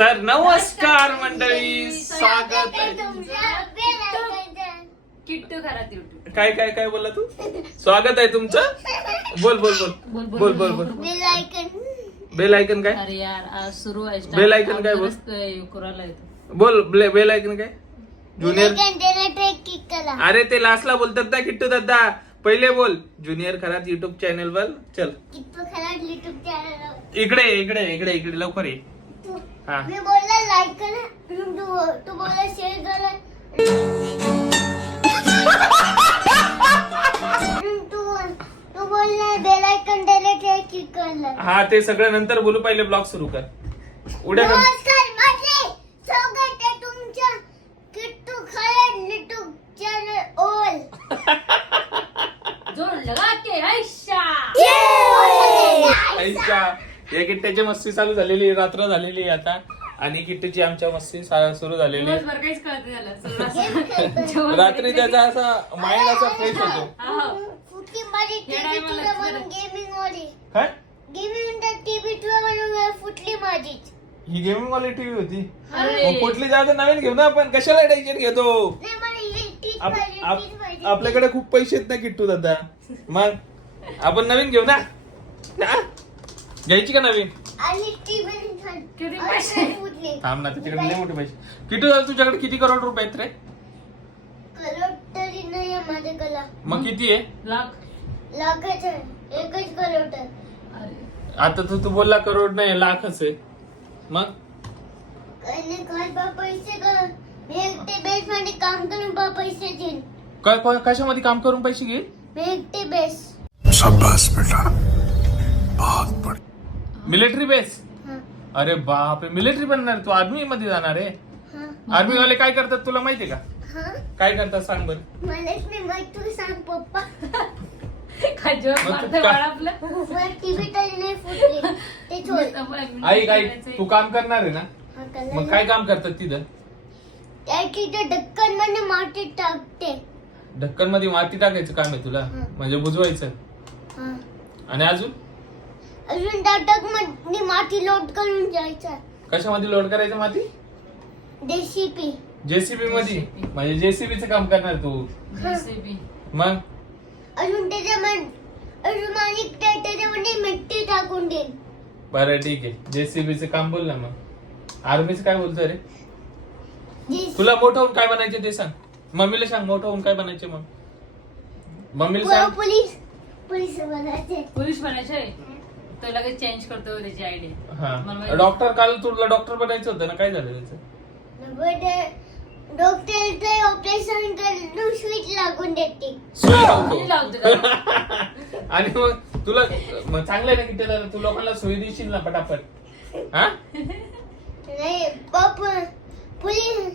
तर नमस्कार मंडळी स्वागत. आहे किट्टू घरात युट्यूब काय काय काय बोलला तू? स्वागत आहे तुमचं? बोल बोल बोल. बोल बोल बोल बेल आयकन काय? अरे यार आज सुरू आहे. Bell icon काय बोल? येतो. बोल बेल आयकन काय? ज्युनियर अरे ते लास्टला बोलतात ना किट्टू दादा. पहिले बोल. ज्युनियर खरात युट्यूब चॅनल वर. चल. इकडे इकडे इकडे इकडे लवकर ये. हा. मी बोलला लाईक करा. तू तू बोलला शेअर करा. तू तू बोलला बेल आयकॉन डायरेक्ट क्लिक करला हा ते सगळं नंतर बोलू पहिले ब्लॉग सुरू कर. उद्या कर. नमस्कार माझे स्वागत आहे तुमच्या किट्टू खरड युट्यूब चॅनल ओल. जोर लगा के ऐशा आईच्या या किट्ट्याची मस्ती चालू झालेली आहे, रात्र झालेली आहे आता. आणि किट्टूची आमच्या मस्ती सा- सुरू झालेली. आहे. दिवसभर काहीच कळत नाही झालं. गेम खेळतोय. जेवण रात्री त्याचा असा माइंड असा फ्रेश होतो. हा. फुटकी माझी या टीव्ही time ला तुला लक्ष म्हणून गेमिंग वाली. काय? गेमिंग टीव्ही तुला म्हणून फुटली माझी ही गेमिंग वाली टीव्ही होती. अरे. मग कुठली जागा नवीन घेऊ ना आपण. कशाला टेन्शन घेतो? नाही मला ही तीच आप- पाहिजे आप- तीच पाहिजे. आपल्याकडे खूप पैसे आहेत ना किट्टू दादा. मग आपण नवीन घेऊ ना. हा? घ्यायची का नवीन? किती थांब ना त्याच्याकडे लय मोठे पैसे. किट्टू दादा तुझ्याकडे किती करोड रुपये आहेत रे? करोड तरी नाही आहे माझ्याकडे मग किती आहे? लाख. लाखाचं आहे. एकच करोड आहे. अरे. आता तू तू बोलला करोड नाही लाखच आहे. मग? पैसे काम करून पैसे देईन. काय काय- कशामध्ये काम करून पैसे घे मी एकटे बेस. शाबाश बेटा. बहुत मिलिटरी बेस? हा. अरे बापरे मिलिटरी बनणार तू आर्मी मध्ये जाणार आहे. हा. आर्मी वाले काय करतात तुला माहितीये का? हा? काय करतात सांग बरं. मलाच मी माहीत तू सांग पप्पा. काय मग तू आपलं टीव्ही तरी नाही फुटली. ते छोड. ऐक ऐक तू काम करणार आहे ना? हा मग कलर काय काम करतात तिथं? त्या तिथे डक्कनमध्ये माती टाकते. ढक्कनमध्ये माती टाकायचं काम आहे तुला? हं. म्हणजे बुजवायचं? हा. आणि अजून? अजून मध्ये माती लोड करून जायचं कशामध्ये लोड करायचं माती? J C P J C B मध्ये? JCB. म्हणजे जेसीबीचं काम करणार तू. जेसीबी मग? अजून त्याच्यामध्ये अजून आणि त्या- त्याच्यामध्ये मिट्टी टाकून देईन बरं ठीक आहे. जेसीबीचं काम बोल ना मग. आर्मीचं काय बोलतोय रे? तुला मोठं होऊन काय बनायचं ते सांग. मम्मीला सांग मोठं होऊन काय बनायचे मग? मम्मीला सांग. पोलीस पोलीस बनायचे. पोलीस बनायचे? तो लगेच चेंज करतो त्याची आयडिया मला हा. माहिती. डॉक्टर काल तुला डॉक्टर बनायचं होतं ना? काय झालं त्याचं? डॉक्टरचे ऑपरेशन करून स्विच लागून देते. सुई कोणी लावतो लावतो त्याला? आणि मग तुला मग चांगलं आहे ना की त्याला? तू लोकांना सोयी देशील ना पटापट? हा? नाही पप पोलीस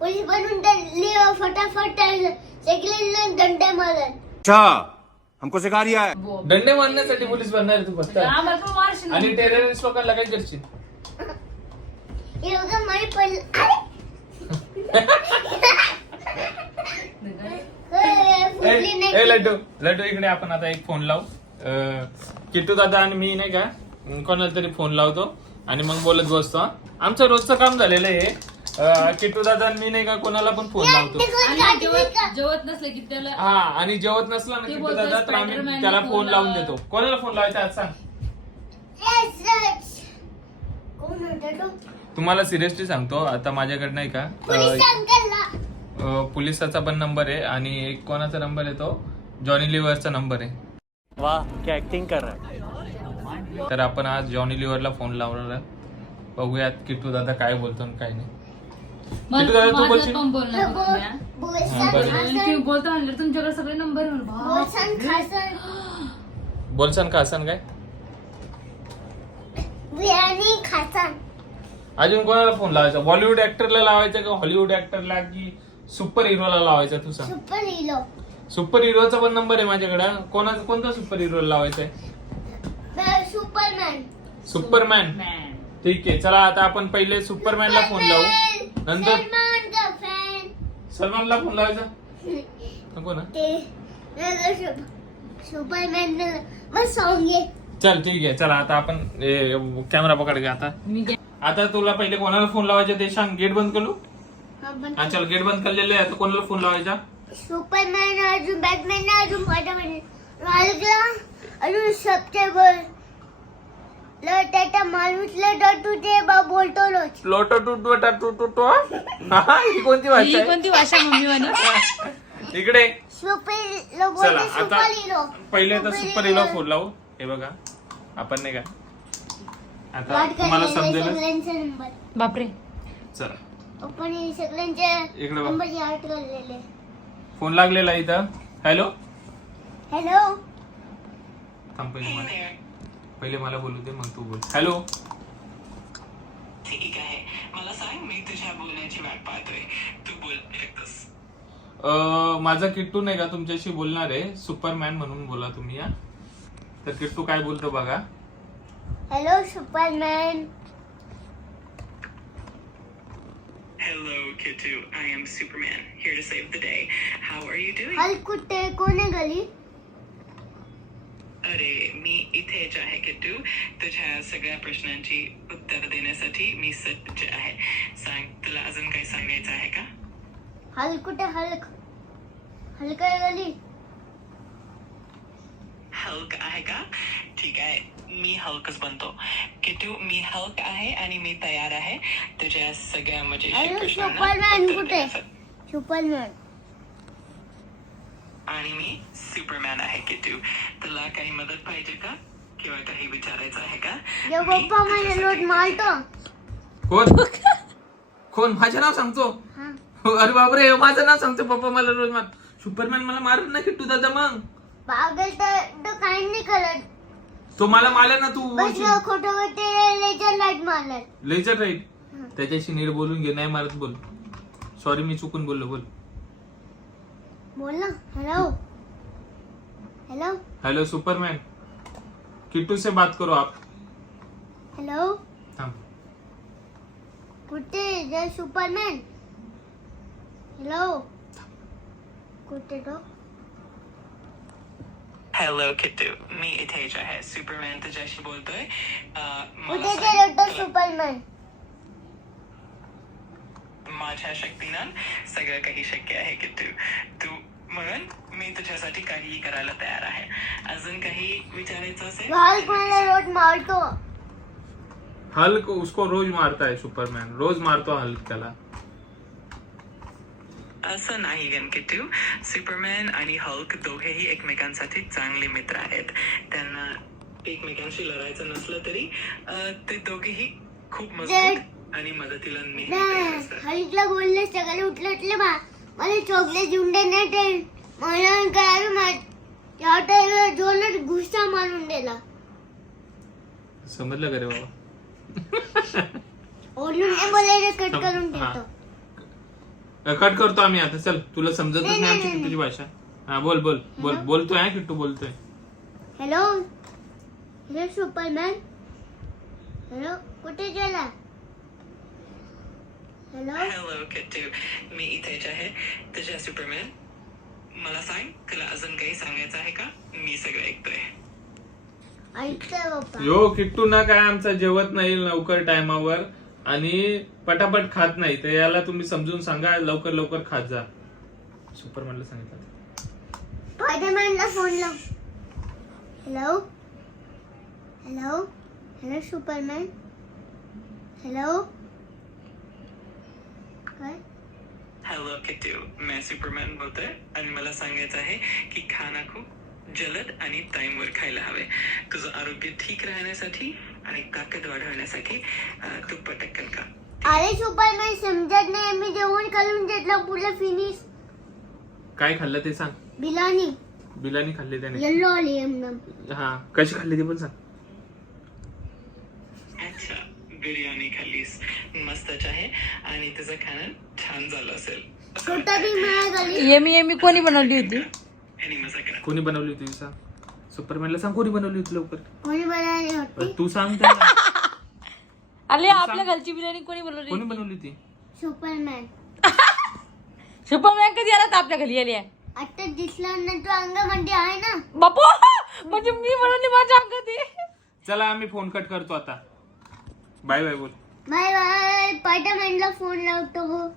पोलीस बनून तर लिह फटाफट सगळ्यांना दंड मारत अच्छा हमको सिखा रिया है दंडे मारण्यासाठी पोलीस बनणार आहे तू फक्त. आम्हाला पण मारशील ना. आणि टेररिस्ट लोकांना काय करशील? हे बघा मारी पडलं. अरे! ए लड्डू लड्डू इकडे आपण आता एक फोन लावू. अं, किट्टू दादा आणि मी नाही का अं, कोणाला तरी फोन लावतो आणि मग बोलत बसतो. हा. आमचं रोजचं काम झालेलं आहे. किट्टू दादा आणि मी नाही का कोणाला पण फोन लावतो. आणि जेवत जेवत नसलं की त्याला हा आणि जेवत नसला ना ते किट्टू दादा तर आम्ही Spider-Man त्याला फोन फोन लावून लावा. देतो. कोणाला फोन लावायचा आज सांग. तुम्हाला सिरियसली सांगतो आता माझ्याकडे नाही का अं, अं, पोलिसाचा पण नंबर आहे आणि एक कोणाचा नंबर आहे तो? जॉनी लिव्हरचा नंबर आहे. वाह क्या एक्टिंग कर रहा है? तर आपण आज जॉनी लिव्हरला फोन लावणार. बघूयात किट्टू दादा काय बोलतो आणि काय नाही. किती झालं तू बोलशील? बोलता म्हणलं तुमच्याकडे सगळे नंबर. बाप. बोलसान खासन. बोलसान का हसन काय अजून कोणाला फोन लावायचा? बॉलिवूड ऍक्टरला लावायचा का हॉलिवूड ऍक्टरला की सुपर हिरोला लावायचा तू सांग सुपर हिरो सुपर हिरोचा पण नंबर आहे माझ्याकडे कोणाचा कोणता सुपर हिरो लावायचा आहे सुपरमॅन सुपरमॅन मॅन. ठीक आहे चला आता आपण पहिले सुपरमॅनला फोन लावू. नंतर सलमान का फॅन सलमानला फोन लावायचा? नको ना. चल ठीक आहे चला आता आपण कॅमेरा पकड घ्या आता. आता तुला पहिले कोणाला फोन लावायचा ते सांग गेट बंद करू? हा, हा चल गेट बंद केलेलं आहे आता कोणाला फोन लावायचा? सुपरमॅन अजून बॅटमॅन अजून अजून सप्टेंबर ल त्याचा माणूसला डटू ते बा बोलतो रोज लोटो टुटो हा, ही कोणती भाषा ही आहे? कोणती भाषा मम्मी म्हणे इकडे. चला आता पहिले आता सुपर हिरो फोन लावू. हे बघा आपण नाही का? आता तुम्हाला समजेल सगळ्यांचा नंबर बापरे. चला. आपण हे सगळ्यांचे इकडे बघ. नंबर याद करलेले फोन लागलेला इथं. हॅलो? हॅलो? थांब पहिले मला. पहिले मला बोलू दे मग तू बोल. हॅलो ठीक आहे. मला सांग मी तुझ्या बोलण्याची वाट पाहतोय. तू बोल शकतोस. माझा किट्टू नाही का तुमच्याशी बोलणार आहे? सुपरमॅन म्हणून बोला तुम्ही या तर किट्टू काय बोलतो बघा. Hello superman Hello, Kittu. I am Superman, here to save the day. How are you doing? हल कुठे कोण आहे गली? अरे मी इथेच आहे किट्टू तुझ्या सगळ्या प्रश्नांची उत्तर देण्यासाठी मी सज्ज आहे. सांग तुला अजून काही सांगायचं आहे का? हल कुठे हल्क? हल्क आहे गली. हल्क आहे का? ठीक आहे मी हल्कच बनतो. किट्टू मी हल्क आहे आणि मी तयार आहे. तुझ्या सगळ्या मजेशीर सुपरमॅन कुठे. सुपरमॅन. आणि मी सुपरमॅन आहे किट्टू तुला काही मदत पाहिजे का? किंवा काही विचारायचं आहे का? जेव्हा मी पप्पा मला तुझ्यासाठी रोज मारतो. कोण? कोण? माझं नाव सांगतो? हा. हो, अरे बापरे माझं नाव सांगतो पप्पा मला रोज मार. सुपरमॅन मला मारत नाही किट्टू दादा मग? पागल तर तो काही नाही करत. तो मला मारला ना तू खोटं खोटे लेजर लाइट मारलं. लेजर राईट त्याच्याशी नीट बोलून घे नाही मारत बोल. सॉरी मी चुकून बोललो बोल. बोल hello hello hello Superman Kittu से बात करो आप। हॅलो थांब कुठे जय सुपरमॅन हॅलो कुठे तो। हॅलो किट्टू। मी इथेच आहे सुपरमॅन तुझ्याशी बोलतोय अं, मला कुठे गेलो तो सुपरमॅन माझ्या शक्तीनं सगळं काही शक्य आहे किट्टू। तू म्हणून मी तुझ्यासाठी काहीही करायला तयार आहे. अजून काही विचारायचं असेल? हल्क मला रोज मारतो? हल्क उसको रोज मारता है सुपरमैन. रोज मारतो हल्क त्याला. असं नाही किट्टू सुपरमॅन आणि हल्क दोघेही एकमेकांसाठी चांगले मित्र आहेत. त्यांना एकमेकांशी लढायचं नसलं तरी अं, ते दोघेही खूप मजबूत आणि मदतीला नेहमी तयार असतात. हल्कला बोलले सकाळी उठले उठले बा. मला चॉकलेट दे नाही ते मला काय या टाईमला जोरला घुसा मारून दिला समजलं का रे बाबा? नाही कट थांब. करून हा. देतो. कट करतो आम्ही आता चल. तुला समजतच नाही, नाही आमची नाही, किट्टूची भाषा. हा बोल बोल बोल. बोलतोय हा किट्टू बोलतोय. हॅलो हॅलो सुपरमॅन हॅलो कुठे गेला? हॅलो हॅलो किट्टू मी इथेच आहे. तुझ्या सुपरमॅन मला सांग तुला अजून काही सांगायचं आहे का? मी सगळं ऐकतोय. ऐकतोय बाप्पा यो किट्टू ना काय आमचा जेवत नाही लवकर टायमावर आणि पटापट खात नाही. तर याला तुम्ही समजून सांगा लवकर लवकर खात जा. सुपरमॅनला सांगितलं. स्पायडरमॅनला फोन लाव. Hello hello hello Superman hello hello Kittu मी सुपरमॅन बोलतोय आणि मला सांगायचं आहे की खाना खूप जलद आणि टाइमवर खायला हवे. तुझं आरोग्य ठीक राहण्यासाठी आणि ताकद वाढवण्यासाठी तू पटकन खा. अरे सुपरमॅन समजत नाही. मी जेवण करून घेतलं पुढलं फिनिश काय खाल्लं ते सांग. बिलानी बिलानी खाल्ले त्याने. येल्लो आली एकदम हा कशी खाल्ली ते पण सांग. अच्छा बिर्याणी खाल्लीस. मस्तच आहे. आणि तुझं खाणं छान झालं असेल. छोटा येमी येमी कोणी बनवली होती? आणि मजा करा कोणी बनवली होती सांग सुपरमॅनला सांग कोणी बनवली होती लवकर. कोणी बनवली होती? तू सांग त्याला अरे आपल्या घरची बिर्याणी कोणी बनवली कोणी बनवली होती? सुपरमॅन. सुपरमॅन कधी आला तर आपल्या घरी? आली. आहे आता दिसला ना तो अंगामध्ये आहे ना. बापू म्हणजे मी बनवली माझ्या अंगात आहे. चला आम्ही फोन कट करतो आता. बाय बाय बोल. Bye bye. पाटामॅनला फोन लावतो.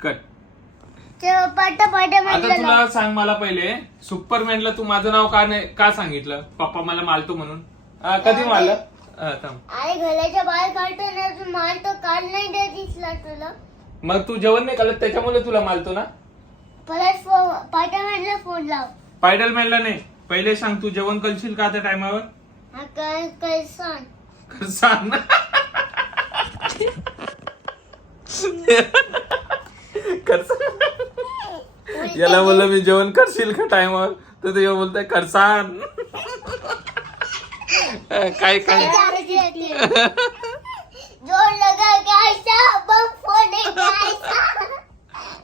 कट पाटा आता तुला सांग मला पहिले सुपरमॅनला तू माझं नाव का नाही का सांगितलं? पप्पा मला मारतो म्हणून. अं, कधी मारलं? अं, थांब. अरे घराच्या बाहेर काढतो ना तू मारतो काल नाही दे दिसला तुला? मग तू जेवण नाही केलं त्याच्यामुळे तुला मारतो ना? परत फो- पाटामॅनला फोन लाव. पायडल मॅनला नाही. पहिले सांग तू जेवण करशील का त्या टायमावर हा काय काय सांग. सांग. ना याला बोललं मी जेवण करशील का टायमावर तर ते बोलतोय करसान. काय काय?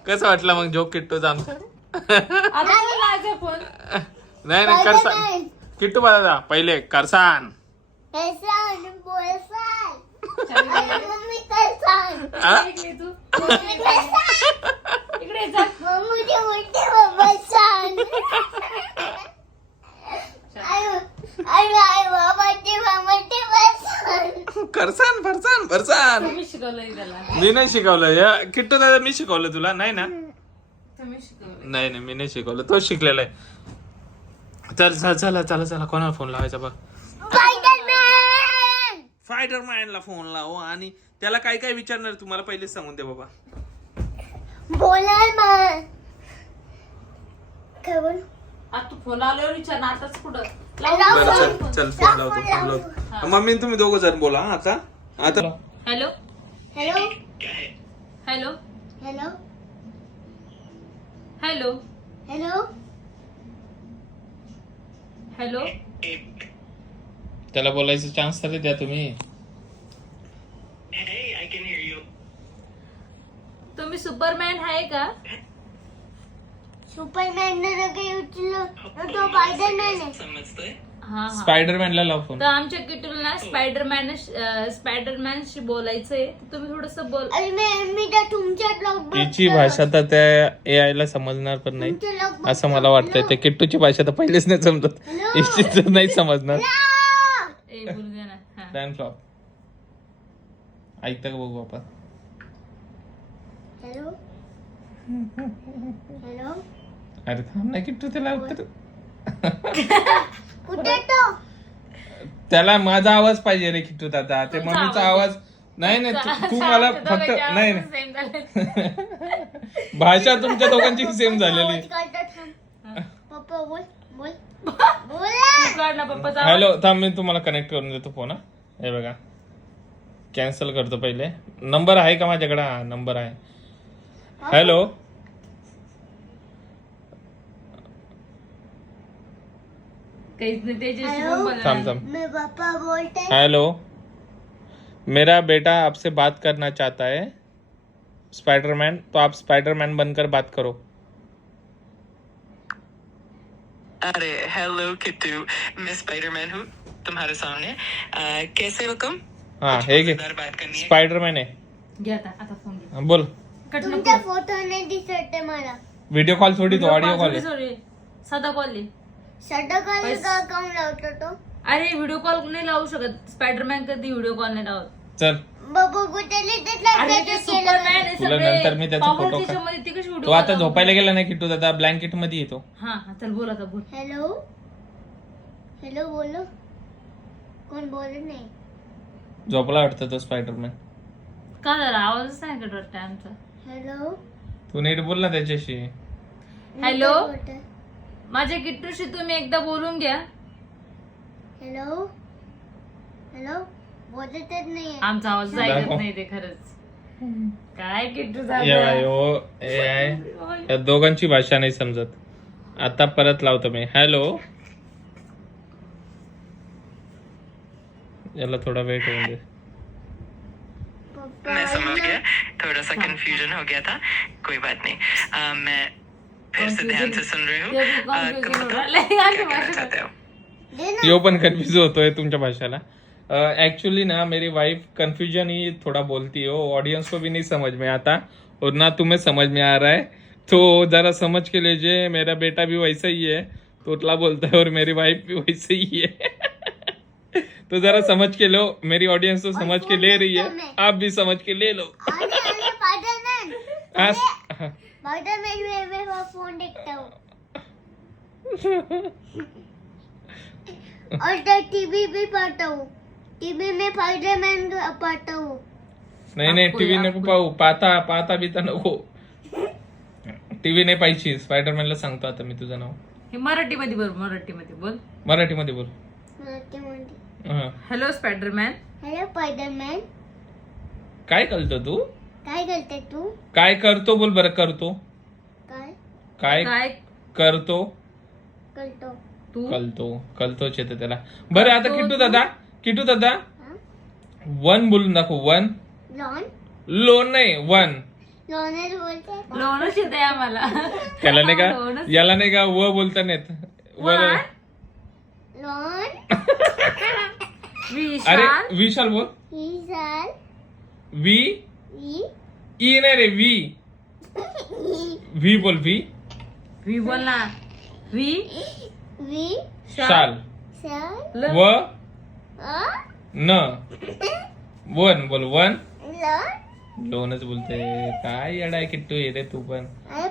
कसं वाटलं मग जोक किट्टूचा आमचा? नाही नाही करसान. किट्टू बाळा पहिले करसान. हा? तू. ते ते फरसान फरसान तुम्ही शिकवलंय त्याला. मी नाही शिकवलं. या किट्टू दादा मी शिकवलं तुला. नाही ना? तुम्ही नाही नाही मी नाही शिकवलं. तोच शिकलेला आहे. चल चल चला चला चला. कोणाला फोन लावायचा बघ? फायटर मॅनला फोन लाव आणि त्याला काय काय विचारणार तुम्हाला पहिलेच सांगून दे बाबा. बोलाय मग काय बोल? आता तू फोन लावल्यावर विचार ना आताच कुठं लाव बरं. चल चल फोन लावतो फोन लावतो. मम्मी आणि तुम्ही दोघं जण बोला हा, आता? आता? Hello? Hello? Hello? Hello? Hello? Hello? Hello? त्याला बोलायचं चान्स तरी द्या तुम्ही. Hey, I can hear you. तुम्ही सुपरमॅन आहे का? सुपरमॅन तो स्पायडरमॅन समजतंय? हा हा. स्पायडरमॅनला लाव फोन तर आमच्या किटूला ना स्पायडरमॅन स्पायडरमॅनशी बोलायचंय. तुम्ही थोडस बोल मी मी तर तिची भाषा तर त्या ए आय ला समजणार पण नाही. असं मला वाटतंय. ते किट्टूची भाषा तर पहिलेच नाही समजत. हिची तर नाही समजणार. प्लॅन फ्लॉप ऐकता का बघू आपण हॅलो हॅलो अरे थांब ना किट्टू त्याला उत्तर कुठे तो त्याला माझा आवाज पाहिजे रे किट्टू दादा ते तुमचा मम्मीचा आवाज नाही नाही तू- मला फक्त नाही नाही. भाषा तुमच्या दोघांची सेम झालेली पप्पा बोल बोल बोला तू काढ ना पप्पाचा आवाज. हॅलो थांब मी तुम्हाला कनेक्ट करून देतो फोन हा हे बघा. कॅन्सल करतो पहिले. नंबर आहे का माझ्याकडे? हा नंबर आहे. हॅलो? बोला. थांब थांब. मैं पापा बोलते. हेलो मेरा बेटा आपसे बात करना चाहता है. स्पाइडरमैन तो आप स्पाइडरमैन बनकर बात करो. अरे हेलो किट्टू. मैं स्पाइडरमैन हूँ। तुम्हारे सामने। आ, कैसे हाँ हे घे मजेदार बात करनी है। स्पाइडरमैन आहे घे आता आता फोन घे. हा, बोल। कट नको. तुमचा फोटो नाही दिसत आहे मला. व्हिडिओ कॉल थोडी तो ऑडिओ कॉल आहे. sorry. साधा कॉल आहे. सडा कॉल पैस- का अकाउंट लावतो तो. अरे व्हिडिओ कॉल नाही लावू शकत. स्पायडरमॅन कधी व्हिडिओ कॉल नाही लावत? चल. बघू कुठे लिहितात अरे ते केलं सुपरमॅन आहे तुला सगळे. नंतर मी त्याचा photo का- ती कशी तो व्हिडिओ आता झोपायला गेला नाही की तू दादा ब्लँकेटमध्ये येतो? हा हा चल बोल आता बोल. हॅलो हॅलो बोलो कोण बोलत नाही. झोपला वाटतं तो स्पाइडरमॅन का झाला? आवाजच नाही कट वाटतं आमचा. हॅलो तू नीट बोल ना त्याच्याशी. हॅलो माझ्या किट्टूशी तुम्ही एकदा बोलून घ्या. हॅलो हॅलो बोलतच नाही आमचा आवाज ऐकत दाखव. नाही ते खरंच. काय किट्टू ये बाई, झालं ओ, ए आहे या दोघांची भाषा नाही समजत. आता परत लावतो मी. हॅलो याला थोडा वेट पप्पा मैं समझ गया। थोड़ा सा कंफ्यूजन हो गया था। कोई बात नहीं। आ, मैं फिर से ध्यान से सुन रही हूँ। ते हो। है। हो यो पण कन्फ्यूज़ होतोय तुमच्या भाषाला। एक्चुअली ना मेरी वाइफ कन्फ्यूज़न ही थोड़ा बोलती हो। ऑडियंस को भी नहीं समझ में आता और ना तुम्हें समझ में आ रहा है। तो जरा समझ के लीजिए मेरा बेटा भी वैसा ही है। तोतला बोलता है और मेरी वाइफ भी वैसे ही है। तो जरा समझ के लो मेरी ऑडियंस तो समझ के ले रही है। आप भी समझ के ले लो। फोन देखता हूँ। और तो टीवी भी पढ़ता हूँ। टीवी में स्पाइडरमैन पढ़ता हूँ। नाही नाही टीव्ही नको पाहू पाहता पाहता बिता नको। टीव्ही नाही पाहिजे स्पायडरमॅनला सांगतो आता मी तुझं नाव. हे मराठीमध्ये बोल मराठीमध्ये बोल. मराठीमध्ये बोल. मराठीमध्ये. हं. हॅलो स्पायडरमॅन हॅलो स्पाइडरमॅन काय करतो तू? काय करते तू? काय करतो बोल बरं करतो. काय? काय काय? करतो? करतो. तू? कलतो. कलतोच येतं त्याला. बरं आता किटू तू? दादा किटू दादा. हा? वन बोलून दाखव वन. लॉन? लोन नाही वन. लॉनर बोलते. लोणच येते आम्हाला. त्याला नाही का? लोणच. याला नाही का व बोलता नाहीत वर. वन? लॉन? अरे विशाल विशाल बोल. साल वी. ही ई नाही रे वी. व्ही बोल व्ही वी बोल ना. वी. वी. शाल. ल- व. अ. न. वन बोल वन. लॉन लोनच बोलते काय येडा आहे किट्टू ये रे तू पण. अरे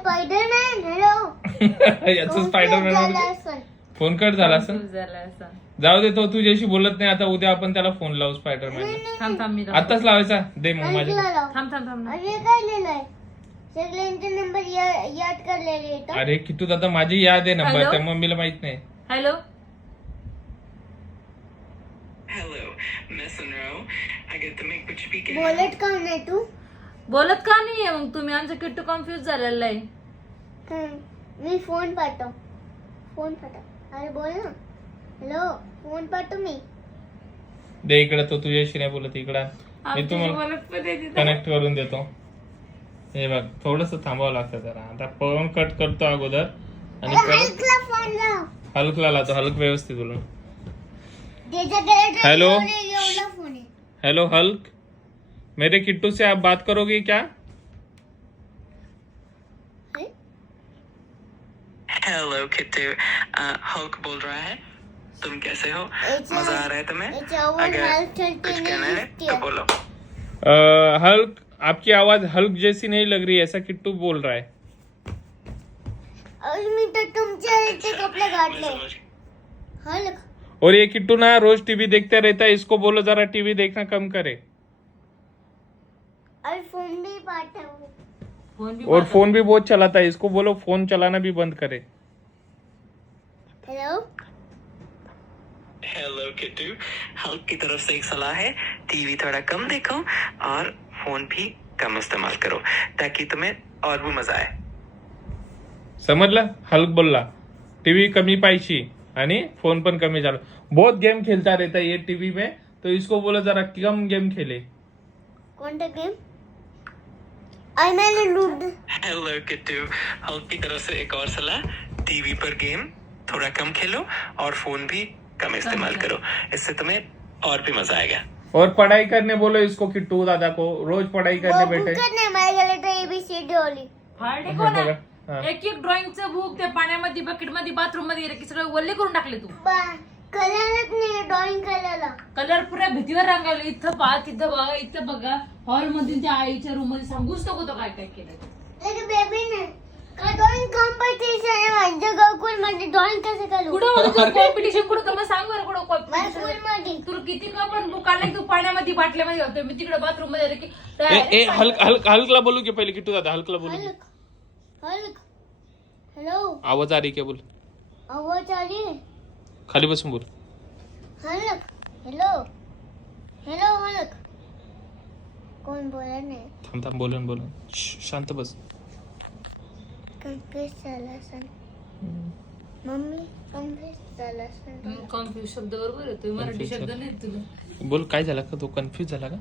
हॅलो. याच स्पायडरमॅन फोन कट झाला असं झाला असा जाऊ दे तो तुझ्याशी बोलत नाही. आता उद्या आपण त्याला फोन लावू स्पायडरमॅन थांब थांब मी लावतो. आताच लावायचा? दे मग माझ्या थांब थांब थांब ना. अरे काय लिहिलंय सगळ्यांचे नंबर याद करलेले येतात अरे किट्टू दादा माझी याद आहे नंबर? त्या मम्मीला माहीत नाही. Hello Hello, Miss Monroe. I get to make what you begin. बोलत का नाही तू? बोलत का नाहीये मग तुम्ही? आमचं किट्टू कन्फ्युज झालेलं आहे. हं, मी फोन पाठव. फोन पाठव. अरे बोल ना. हॅलो फ़ोन पाठव मी. दे इकडे तो तुझ्याशी नाही बोलत इकडं. मी तुम्हाला. कनेक्ट करून देतो. हे बघ थोडस थांबावं लागतं जरा. आता फ़ोन कट करतो अगोदर. आणि परत हल्कला लावतो हलक व्यवस्थित बोलून. हॅलो? Hello Hulk? मेरे किट्टू से आप बात करोगे क्या? हेलो किट्टू. हल्क बोल रहा है? तुम कैसे हो? मज़ा आ रहा है तुम्हें? अगर कुछ कहना है? तो बोलो। हल्क आपकी आवाज़ हल्क जैसी नहीं लग रही ऐसा किट्टू बोल रहा है। घातले समझ हल्क। और ये किट्टू ना रोज टीवी देखते रहता है इसको बोलो जरा टीवी देखना कम करे। अरे फ़ोन भी और फ़ोन भी बहुत चलाता है इसको बोलो फ़ोन चलाना भी बंद करे हॅलो हेलो किट्टू। हल्क की तरफ़ से एक सलाह है टीवी थोड़ा कम देखो और फ़ोन भी कम इस्तेमाल करो ताकि तुम्हें और भी मज़ा आए। समजलं हल्क बोलला। टीवी कमी पाहिजे आणि फ़ोन पण कमी झाला. बहुत गेम खेलता रहता है ये टीवी में तो इसको बोलो जरा कम गेम खेले। कोणता गेम अरे मैंने लूट हेलो किट्टू। हल्क की तरफ़ से एक और सलाह टीवी पर गेम थोड़ा कम खेलो और फ़ोन भी कम इस्तेमाल करो। इससे तुम्हें और भी मज़ा आएगा। और पढ़ाई करने बोलो इसको किट्टू दादा को। रोज पढ़ाई करने बैठे. एक एक बुक पाण्यामध्ये बकेट मध्ये बाथरूम मध्ये सगळं वल्ले करून टाकले तू? कलरच नाही ड्रॉइंग कलर पुऱ्या भीतीवर रंगवले. इथं पहा तिथं बघा इथं बघा. हॉल मधील त्या आईच्या रूम मध्ये सांगूच नको तो काय काय केलं ते. बेबी ने का ड्रॉइंग कॉम्पिटिशन आहे माझ्या गोकुलमध्ये ड्रॉइंग कसं करू? कुठं कॉम्पिटिशन कुठं तर मग सांग बरं कुठं माझ्या स्कूल कॉम्पिटिशनमध्ये तुला किती का पण बुक आले तू पाण्यामध्ये बाटल्यामध्ये घालतोय मी तिकडे बाथरूममध्ये आले की ए, ए हल्क हल्क हल्कला बोलू की पहिले किट्टू दादा हल्कला बोलू. की? हल्क. हल्क. हॅलो आवाज आ रही क्या बोल. आवाज आली? खाली बसून बोल. हल्क. Hello hello Hulk. कोण बोला नाही? थांब थांब बोलून बोलून. श्श, शांत बस. कन्फ्युज झाला सांग मम्मी कन्फ्युज झाला कॉन्फ्युज शब्द बरोबर येतोय मराठी शब्द नाही तुला. बोल काय झाला का? तो कन्फ्युज झाला का?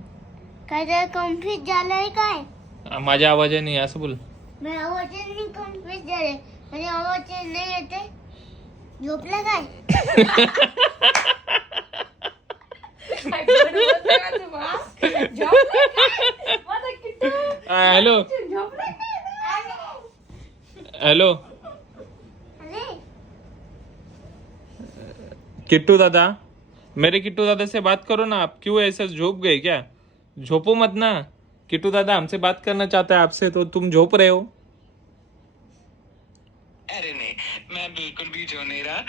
काय जरा कन्फ्युज झालंय काय? आ, माझ्या आवाजाने असं बोल. मी आवाजाने कन्फ्युज झाले. आणि आवाज नाही येते. झोपला काय? हॅलो? हॅलो किट्टू दादा मेरे किट्टू दादा से बात करो ना आप क्यों ऐसे झोप गए क्या? झोपो मत ना। किट्टू दादा हमसे बात करना चाहता है आपसे तो तुम झोप रहे हो। अरे नहीं मैं बिल्कुल भी जो नहीं रहा।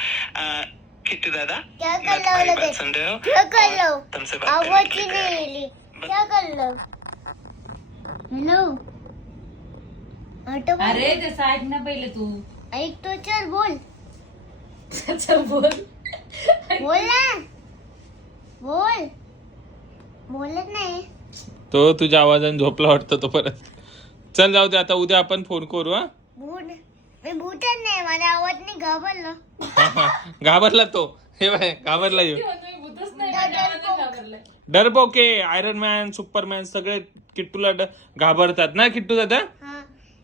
किट्टू दादा क्या कर लो बात सुन रहे हो क्या कर लो? तुमसे बात करने के लिए हूँ। क्या कर लो? हेलो ऑटो अरे ते साईड ना पहिले तू. ऐक तो चल बोल. अच्छा बोल. बोल ना. बोल. बोलत नाही. तो तुझ्या आवाजाने झोपला वाटतं तो परत. चल जाऊ दे आता उद्या आपण फोन करू हा. भूत मी भूतच नाही मला आवाज नाही घाबरलो. घाबरला तो. हे बाय घाबरला घाबरलंय. डरपोके आयरन मॅन सुपरमॅन सगळे किट्टूला ड- घाबरतात ना किट्टू दादा?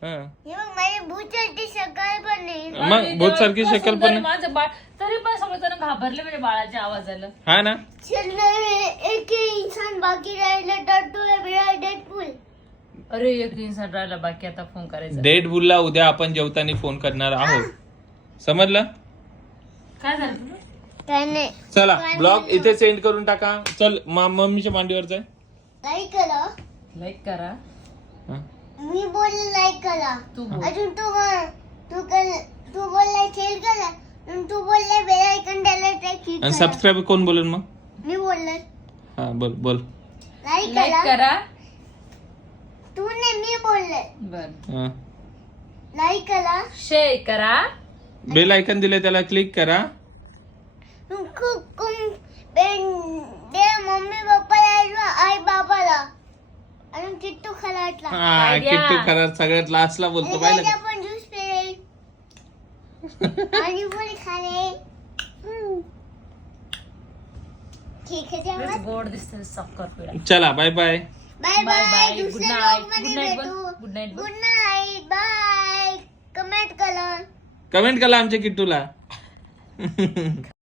हा. बघ माझी भूतची सकाळ पण नाही. मग भूत सारखी सुंदर पण आहे. माझं बाळ तरी पण सगळे जण घाबरले म्हणजे बाळाच्या आवाजाला. हा ना? चल एक इंसान बाकी राहिला टट्टू आहे बिळा डेडपूल अरे एक इंसान राहिला बाकी आता फोन करायचा. डेट बुलला उद्या आपण जेवताना फोन करणार आहोत. समजलं? काय झालं? काय नाही. चला ब्लॉग इथे सेंड करून टाका. चल मा- मम्मीच्या मांडीवर जाय लाईक करा. लाईक करा. मी बोल लाईक करा. तू बोल. अजून तू बोल. तू कर तू बोलला शेअर करा. अजून तू बोलला बेल आयकन त्याला क्लिक आणि करा. सबस्क्राईब कोण बोलेल मग? मी बोललो. हा बोल बोल. लाईक लाईक करा. करा. तू नाही मी बोलले. बर. हा. लाईक करा. शेअर करा. बेल आयकन दिले त्याला क्लिक करा. खूप खूप दे मम्मी पप्पाला आई बाबाला किट्टू खलाटला हा. किट्टू खरं सगळ्यात लास्टला बोलतो पाहिलं का? पण ज्यूस पेरे आणि पण खाणे हम्म. ठीक आहे तेव्हा गोड दिसते साखर पिळा बाय चला bye bye bye Bye bye. Good दुसऱ्या night. vlog मध्ये Good night भेटू बोल. Good night बोल. गुड नाईट बाय कमेंट करा कमेंट करा आमच्या किट्टूला